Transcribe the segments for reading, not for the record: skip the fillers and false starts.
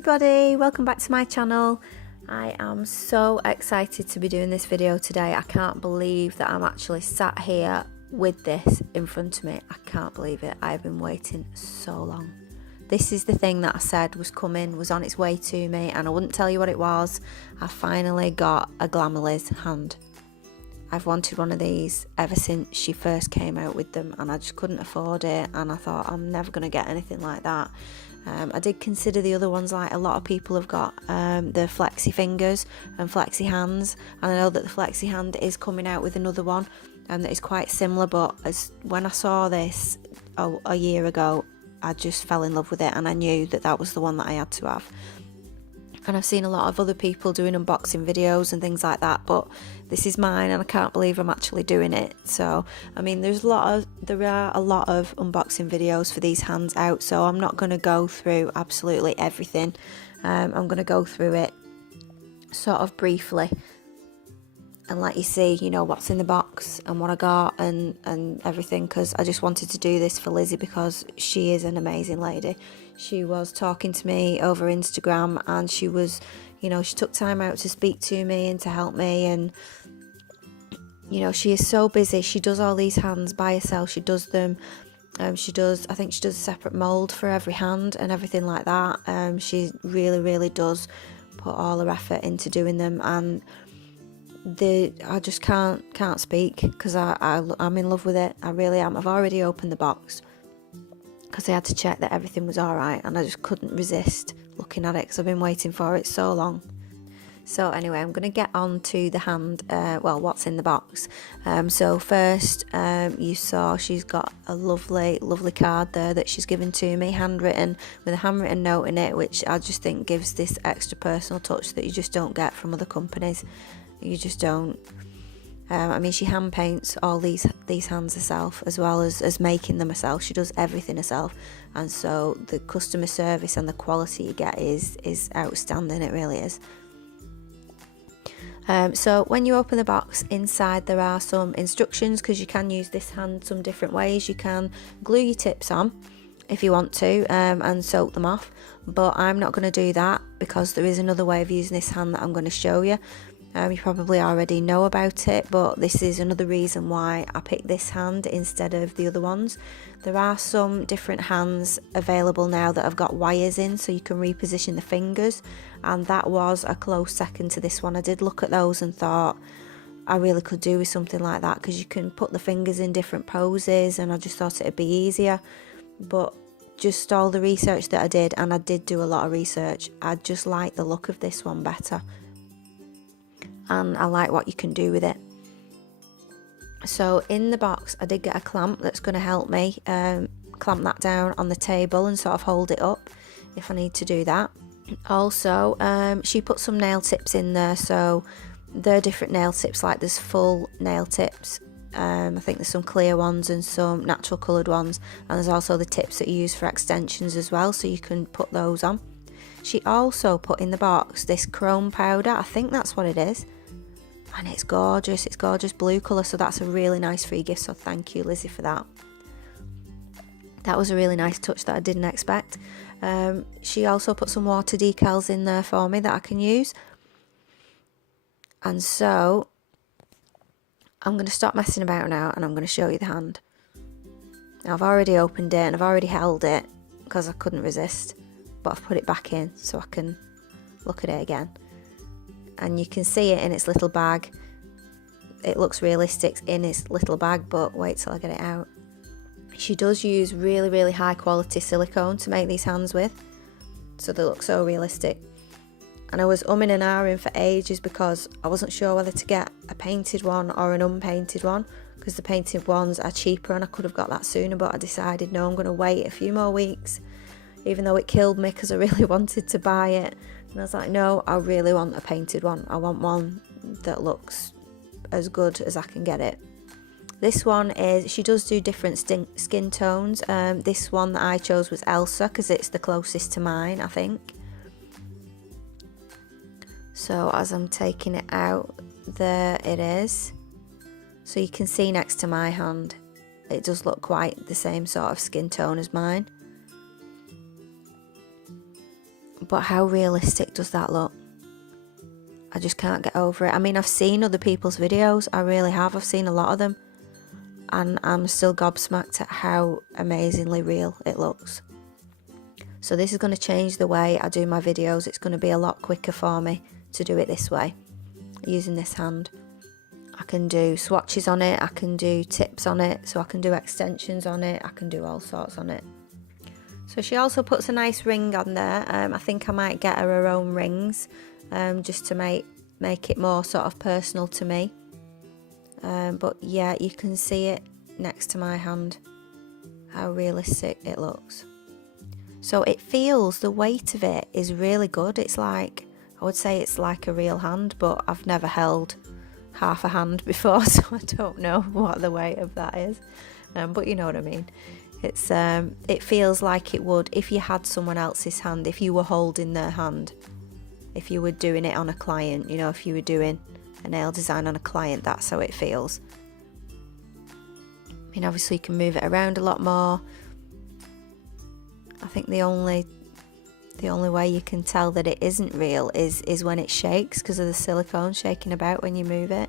everybody, welcome back to my channel. I am so excited to be doing this video today. I can't believe that I'm actually sat here with this in front of me. I can't believe it. I've been waiting so long. This is the thing that I said was coming, was on its way to me, and I wouldn't tell you what it was. I finally got a Glamerliz hand. I've wanted one of these ever since she first came out with them, and I just couldn't afford it, and I thought I'm never going to get anything like that. I did consider the other ones, like a lot of people have got the flexi fingers and flexi hands, and I know that the flexi hand is coming out with another one that is quite similar, but when I saw this a year ago, I just fell in love with it, and I knew that that was the one that I had to have. And I've seen a lot of other people doing unboxing videos and things like that, but this is mine, and I can't believe I'm actually doing it. So I mean, there are a lot of unboxing videos for these hands out, so I'm not going to go through absolutely everything. I'm going to go through it sort of briefly and let you see, you know, what's in the box and what I got and everything, because I just wanted to do this for Lizzie because she is an amazing lady. She was talking to me over Instagram, and she was, you know, she took time out to speak to me and to help me, and you know, she is so busy. She does all these hands by herself. She does them. I think she does a separate mould for every hand and everything like that. She really does put all her effort into doing them, and I just can't speak because I'm in love with it. I really am. I've already opened the box because I had to check that everything was alright, and I just couldn't resist looking at it because I've been waiting for it so long. So anyway, I'm going to get on to the hand, what's in the box. So first, you saw she's got a lovely card there that she's given to me, handwritten, with a handwritten note in it, which I just think gives this extra personal touch that you just don't get from other companies. You just don't. I mean, she hand paints all these hands herself, as well as making them herself. She does everything herself, and so the customer service and the quality you get is outstanding. It really is. So when you open the box, inside there are some instructions, because you can use this hand some different ways. You can glue your tips on if you want to, and soak them off, but I'm not going to do that because there is another way of using this hand that I'm going to show you. You probably already know about it, but this is another reason why I picked this hand instead of the other ones. There are some different hands available now that have got wires in, so you can reposition the fingers, and that was a close second to this one. I did look at those and thought I really could do with something like that, because you can put the fingers in different poses, and I just thought it'd be easier. But just all the research that I did, and I did do a lot of research, I just like the look of this one better, and I like what you can do with it. So in the box I did get a clamp that's going to help me clamp that down on the table and sort of hold it up if I need to do that. Also, she put some nail tips in there, so they're different nail tips, like there's full nail tips, I think there's some clear ones and some natural coloured ones, and there's also the tips that you use for extensions as well, so you can put those on. She also put in the box this chrome powder, I think that's what it is, and it's gorgeous blue colour, so that's a really nice free gift, so thank you Lizzie for that. That was a really nice touch that I didn't expect. She also put some water decals in there for me that I can use, and so I'm going to stop messing about now, and I'm going to show you the hand. Now, I've already opened it and I've already held it because I couldn't resist, but I've put it back in so I can look at it again. And you can see it in its little bag. It looks realistic in its little bag, but wait till I get it out. She does use really high quality silicone to make these hands with, so they look so realistic. And I was umming and ahhing for ages because I wasn't sure whether to get a painted one or an unpainted one, because the painted ones are cheaper and I could have got that sooner, but I decided no, I'm going to wait a few more weeks, even though it killed me because I really wanted to buy it. And I was like, no, I really want a painted one. I want one that looks as good as I can get it. This one is, she does do different skin tones. This one that I chose was Elsa because it's the closest to mine, I think. So as I'm taking it out, there it is. So you can see next to my hand, it does look quite the same sort of skin tone as mine. But how realistic does that look? I just can't get over it. I mean, I've seen other people's videos, I really have. I've seen a lot of them, and I'm still gobsmacked at how amazingly real it looks. So this is going to change the way I do my videos. It's going to be a lot quicker for me to do it this way, using this hand. I can do swatches on it, I can do tips on it, so I can do extensions on it, I can do all sorts on it. So she also puts a nice ring on there. I think I might get her own rings, just to make it more sort of personal to me. But yeah, you can see it next to my hand, how realistic it looks. So it feels, the weight of it is really good. It's like, I would say it's like a real hand, but I've never held half a hand before, so I don't know what the weight of that is. But you know what I mean. It's it feels like it would if you had someone else's hand, if you were holding their hand, if you were doing it on a client, you know, if you were doing a nail design on a client, that's how it feels. I mean, obviously you can move it around a lot more. I think the only way you can tell that it isn't real is when it shakes, because of the silicone shaking about when you move it.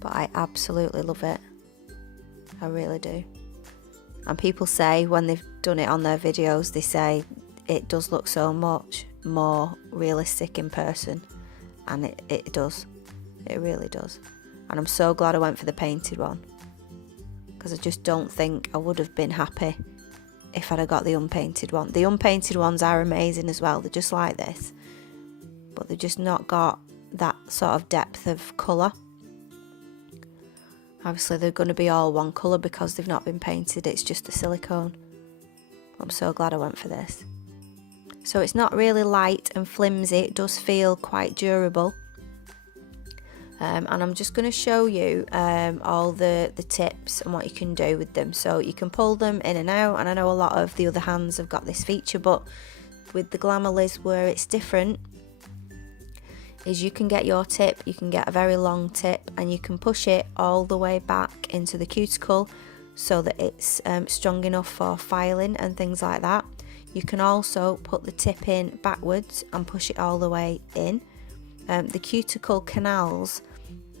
But I absolutely love it. I really do. And people say when they've done it on their videos, they say it does look so much more realistic in person. And it does. It really does. And I'm so glad I went for the painted one, because I just don't think I would have been happy if I'd have got the unpainted one. The unpainted ones are amazing as well. They're just like this, but they've just not got that sort of depth of colour. Obviously they're going to be all one colour because they've not been painted, it's just the silicone. But I'm so glad I went for this. So it's not really light and flimsy, it does feel quite durable. And I'm just going to show you all the tips and what you can do with them. So you can pull them in and out, and I know a lot of the other hands have got this feature, but with the Glamerliz where it's different is you can get your tip, you can get a very long tip, and you can push it all the way back into the cuticle so that it's strong enough for filing and things like that. You can also put the tip in backwards and push it all the way in. The cuticle canals,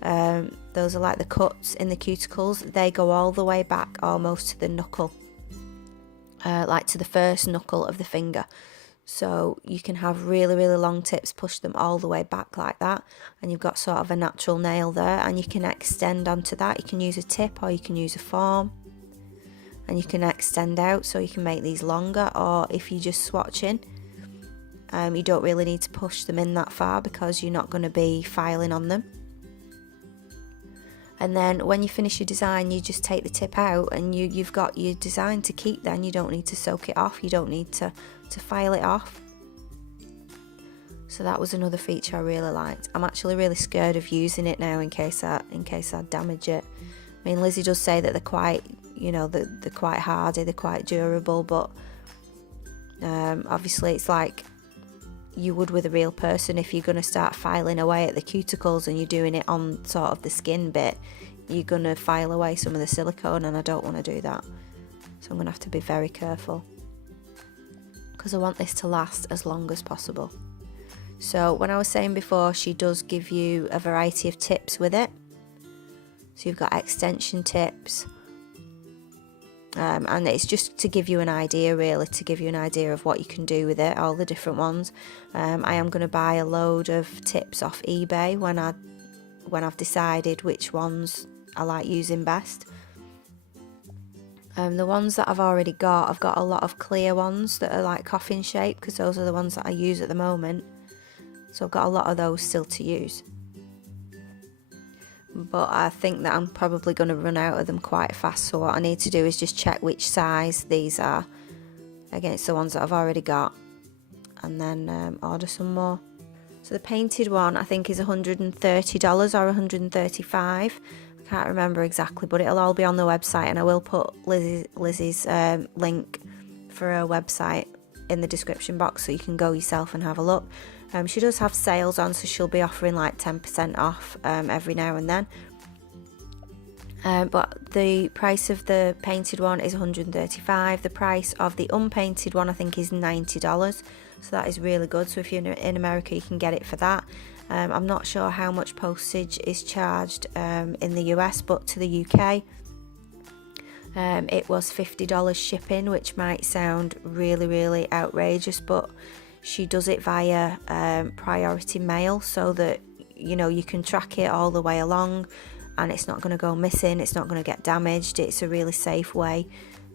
those are like the cuts in the cuticles, they go all the way back almost to the knuckle, like to the first knuckle of the finger. So you can have really, really long tips, push them all the way back like that, and you've got sort of a natural nail there, and you can extend onto that. You can use a tip or you can use a form, and you can extend out so you can make these longer, or if you're just swatching, you don't really need to push them in that far because you're not going to be filing on them. And then when you finish your design, you just take the tip out and you've got your design to keep then. You don't need to soak it off, you don't need to file it off. So that was another feature I really liked. I'm actually really scared of using it now in case I damage it. I mean, Lizzie does say that they're quite, you know, they're quite hardy, they're quite durable, but obviously it's like you would with a real person. If you're going to start filing away at the cuticles and you're doing it on sort of the skin bit, you're going to file away some of the silicone, and I don't want to do that. So I'm going to have to be very careful because I want this to last as long as possible. So when I was saying before, she does give you a variety of tips with it. So you've got extension tips, and it's just to give you an idea, really, to give you an idea of what you can do with it, all the different ones. I am going to buy a load of tips off eBay when I've decided which ones I like using best. The ones that I've already got, I've got a lot of clear ones that are like coffin shape, because those are the ones that I use at the moment. So I've got a lot of those still to use. But I think that I'm probably going to run out of them quite fast, so what I need to do is just check which size these are against the ones that I've already got, and then order some more. So the painted one I think is $130 or $135. I can't remember exactly, but it'll all be on the website, and I will put Lizzie's link for her website in the description box so you can go yourself and have a look. She does have sales on, so she'll be offering like 10% off every now and then. But the price of the painted one is $135. The price of the unpainted one I think is $90. so that is really good. So if you're in America, you can get it for that. I'm not sure how much postage is charged in the US, but to the UK it was $50 shipping, which might sound really outrageous, but she does it via priority mail, so that you can track it all the way along and it's not going to go missing, it's not going to get damaged. It's a really safe way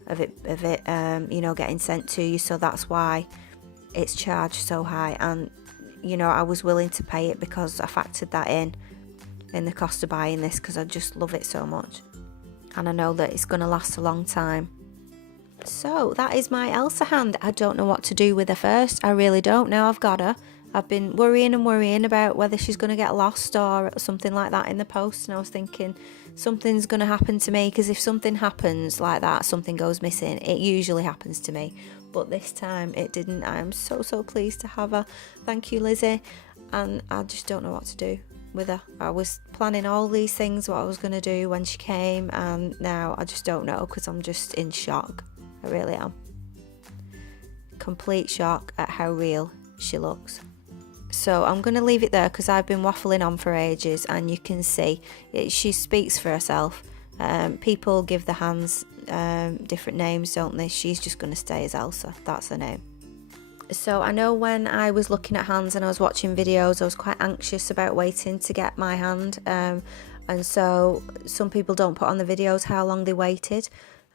of it getting sent to you, so that's why it's charged so high. And I was willing to pay it because I factored that in the cost of buying this, because I just love it so much and I know that it's going to last a long time. So that is my Elsa hand. I don't know what to do with her first. I really don't. Now I've got her, I've been worrying about whether she's going to get lost or something like that in the post, and I was thinking something's going to happen to me, because if something happens like that, something goes missing, it usually happens to me, but this time it didn't. I am so pleased to have her. Thank you, Lizzie. And I just don't know what to do with her. I was planning all these things, what I was going to do when she came, and now I just don't know, because I'm just in shock. I really am. Complete shock at how real she looks. So I'm going to leave it there, because I've been waffling on for ages, and you can see she speaks for herself. People give the hands different names, don't they? She's just going to stay as Elsa. That's her name. So I know when I was looking at hands and I was watching videos, I was quite anxious about waiting to get my hand, and so some people don't put on the videos how long they waited.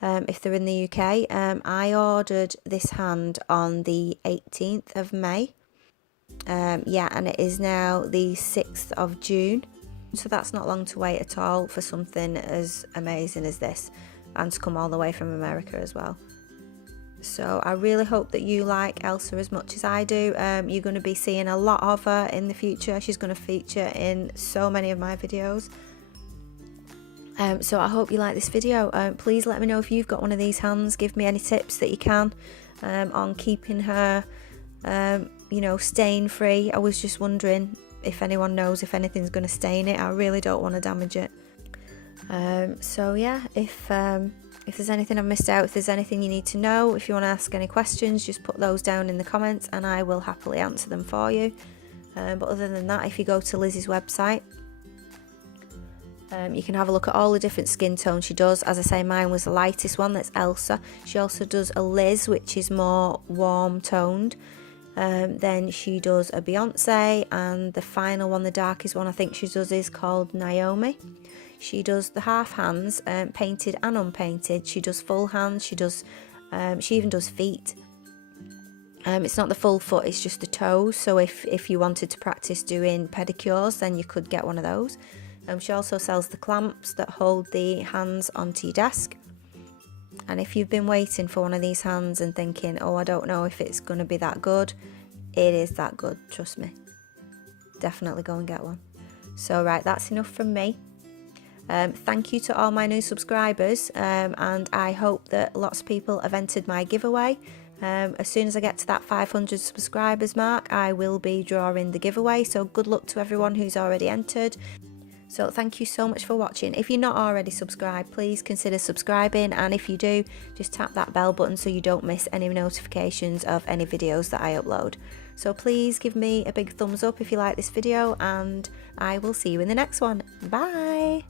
If they're in the UK, I ordered this hand on the 18th of May. And it is now the 6th of June, so that's not long to wait at all for something as amazing as this, and to come all the way from America as well. So I really hope that you like Elsa as much as I do. You're going to be seeing a lot of her in the future. She's going to feature in so many of my videos. So I hope you like this video. Please let me know if you've got one of these hands. Give me any tips that you can on keeping her stain free. I was just wondering if anyone knows if anything's going to stain it. I really don't want to damage it. So yeah, if there's anything I've missed out, if there's anything you need to know, if you want to ask any questions, just put those down in the comments and I will happily answer them for you. But other than that, if you go to Lizzie's website, you can have a look at all the different skin tones she does. As I say, mine was the lightest one, that's Elsa. She also does a Liz, which is more warm toned. Then she does a Beyonce, and the final one, the darkest one I think she does, is called Naomi. She does the half hands, painted and unpainted. She does full hands. She even does feet. It's not the full foot, it's just the toes. So if you wanted to practice doing pedicures, then you could get one of those. She also sells the clamps that hold the hands onto your desk. And if you've been waiting for one of these hands and thinking, oh, I don't know if it's going to be that good, it is that good, trust me. Definitely go and get one. So right, that's enough from me. Thank you to all my new subscribers, and I hope that lots of people have entered my giveaway. As soon as I get to that 500 subscribers mark, I will be drawing the giveaway, so good luck to everyone who's already entered. So thank you so much for watching. If you're not already subscribed, please consider subscribing, and if you do, just tap that bell button so you don't miss any notifications of any videos that I upload. So please give me a big thumbs up if you like this video, and I will see you in the next one. Bye!